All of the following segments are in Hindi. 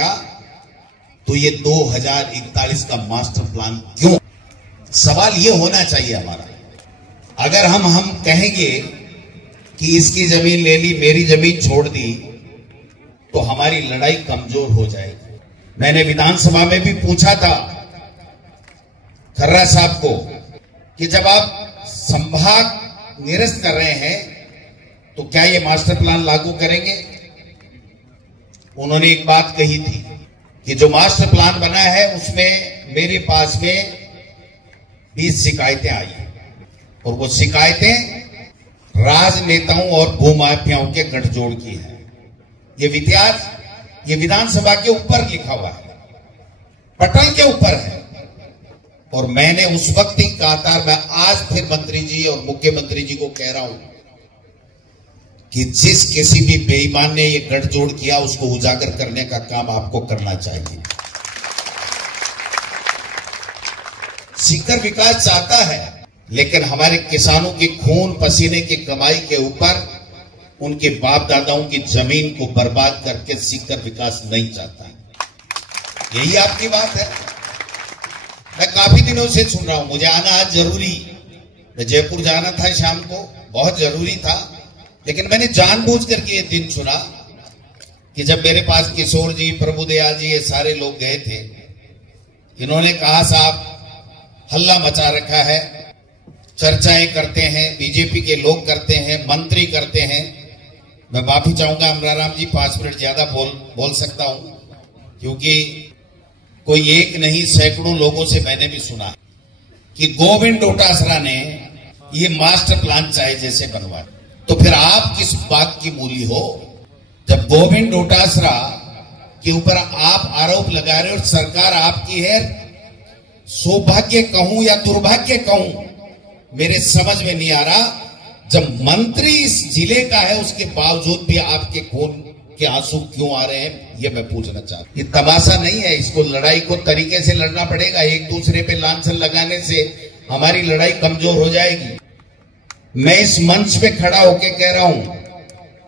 गया तो ये 2041 का मास्टर प्लान क्यों? सवाल ये होना चाहिए हमारा। अगर हम कहेंगे कि इसकी जमीन ले ली, मेरी जमीन छोड़ दी, तो हमारी लड़ाई कमजोर हो जाएगी। मैंने विधानसभा में भी पूछा था खर्रा साहब को कि जब आप संभाग निरस्त कर रहे हैं तो क्या ये मास्टर प्लान लागू करेंगे? उन्होंने एक बात कही थी कि जो मास्टर प्लान बना है उसमें मेरे पास में 20 शिकायतें आई और वो शिकायतें राजनेताओं और भूमाफियाओं के गठजोड़ की है। ये विधानसभा के ऊपर लिखा हुआ है, पटल के ऊपर है। और मैंने उस वक्त ही कहा था, मैं आज फिर मंत्री जी और मुख्यमंत्री जी को कह रहा हूं कि जिस किसी भी बेईमान ने ये गठजोड़ किया उसको उजागर करने का काम आपको करना चाहिए। सीकर विकास चाहता है, लेकिन हमारे किसानों के खून पसीने की कमाई के ऊपर उनके बाप दादाओं की जमीन को बर्बाद करके सीकर विकास नहीं चाहता है। यही आपकी बात है। मैं काफी दिनों से सुन रहा हूं, मुझे आना आज जरूरी, मैं जयपुर जाना था शाम को, बहुत जरूरी था, लेकिन मैंने जानबूझ करके ये दिन चुना कि जब मेरे पास किशोर जी, प्रभुदयाल जी, ये सारे लोग गए थे, इन्होंने कहा साहब हल्ला मचा रखा है, चर्चाएं करते हैं, बीजेपी के लोग करते हैं, मंत्री करते हैं। मैं माफी चाहूंगा अमराराम जी, 5 मिनट ज्यादा बोल सकता हूं, क्योंकि कोई एक नहीं सैकड़ों लोगों से मैंने भी सुना कि गोविंद डोटासरा ने ये मास्टर प्लान चाहे जैसे बनवा। तो फिर आप किस बात की मूली हो जब गोविंद डोटासरा के ऊपर आप आरोप लगा रहे हो और सरकार आपकी है? सौभाग्य कहूं या दुर्भाग्य कहूं, मेरे समझ में नहीं आ रहा। जब मंत्री इस जिले का है उसके बावजूद भी आपके खून के आंसू क्यों आ रहे हैं, ये मैं पूछना चाहता हूं। ये तमाशा नहीं है, इसको लड़ाई को तरीके से लड़ना पड़ेगा। एक दूसरे पे लांछन लगाने से हमारी लड़ाई कमजोर हो जाएगी। मैं इस मंच पे खड़ा होकर कह रहा हूं,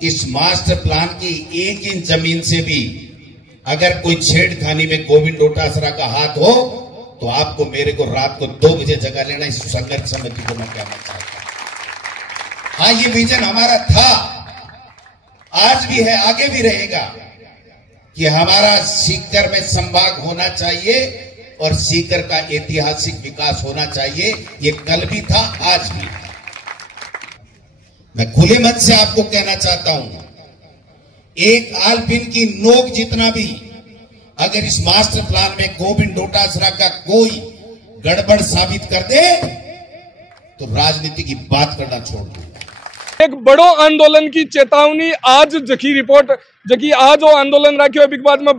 इस मास्टर प्लान की 1 इंच जमीन से भी अगर कोई छेड़खानी में गोविंद डोटासरा का हाथ हो तो आपको मेरे को रात को 2 बजे जगा लेना। इस संघर्ष समिति को मैं कहना चाहता हूं, हाँ ये विजन हमारा था, आज भी है, आगे भी रहेगा कि हमारा सीकर में संभाग होना चाहिए और सीकर का ऐतिहासिक विकास होना चाहिए। ये कल भी था, आज भी। मैं खुले मन से आपको कहना चाहता हूं, एक आलपिन की नोक जितना भी अगर इस मास्टर प्लान में गोविंद डोटासरा का कोई गड़बड़ साबित कर दे तो राजनीति की बात करना छोड़ दो। एक बड़ो आंदोलन की चेतावनी आज जखी रिपोर्ट जखी आज वो आंदोलन राख्यो बिग बात में